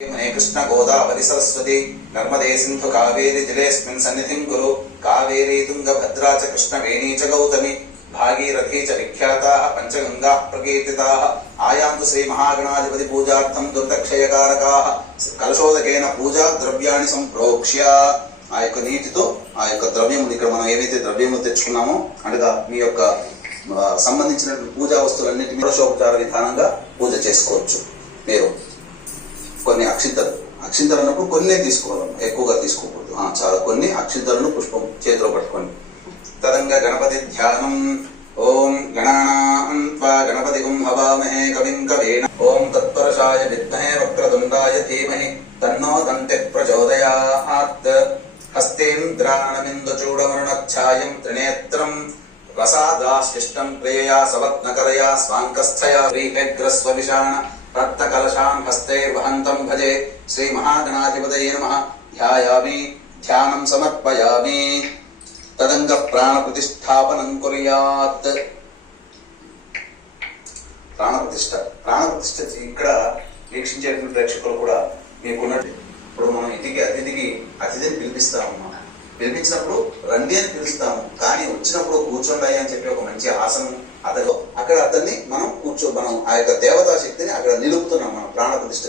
मुने कृष्ण गोदावरी सरस्वती नर्मदे सिंधु कावेरी जलेस्मिन् सन्निधिं कुरु कावेरी तुंगभद्रा च कृष्णवेणी च गौतमी भागीरथी च विख्याताः पंचगंगाः प्रकीर्तिताः आयान्तु श्री महागणाधिपति पूजार्थं दुर्दक्षयकारकाः कलशोदकेन पूजा द्रव्याणि संप्रोक्ष्य ఆ యొక్క నీటితో ఆ యొక్క ద్రవ్యములు ఇక్కడ మనం ఏవైతే ద్రవ్యములు తెచ్చుకున్నామో అనగా మీ యొక్క సంబంధించిన పూజా వస్తువులన్నిటి షోపచార విధానంగా పూజ చేసుకోవచ్చు. మీరు కొన్ని అక్షింతలు అన్నప్పుడు కొన్నే తీసుకోవాలి, ఎక్కువగా తీసుకోకూడదు. చాలా కొన్ని అక్షింతలను పుష్పం చేతిలో పట్టుకోండి. తదంగ గణపతి ధ్యానం. ఓం గణానాం త్వా గణపతిం హవామహే కవిం కవేన ఓం తత్పరశాయ విద్మహే వక్రతుండాయ ధీమహి తన్నో దంతి ప్రచోదయాత్. హస్తేంద్రాణమిందుచూడమరుణఛాయం త్రినేత్రం రసాదాశిష్టం ప్రియయా సవత్నకరయా స్వాంకస్థయా శ్రీహగ్రస్వవిషాణ రక్తకలశాన్ హస్తైర్వహంతం భజే శ్రీ మహాగణాధిపతయే నమః. ధ్యాయామి, ధ్యానం సమర్పయామి. తదంగ ప్రాణ ప్రతిష్టాపనం కుర్యాత్. ప్రాణప్రతిష్ఠ ఇక్కడ వీక్షించేటువంటి ప్రేక్షకులు కూడా మీకున్నట్టు. ఇప్పుడు మనం అతిథిని పిలిపిస్తాము. పిలిపించినప్పుడు రండి అని పిలుస్తాము, కానీ వచ్చినప్పుడు కూర్చోండి అని చెప్పి ఒక మంచి ఆసనం అక్కడ అతన్ని మనం ఆ యొక్క దేవతా శక్తిని అక్కడ నిలుపుతున్నాం మనం ప్రాణ ప్రతిష్ఠ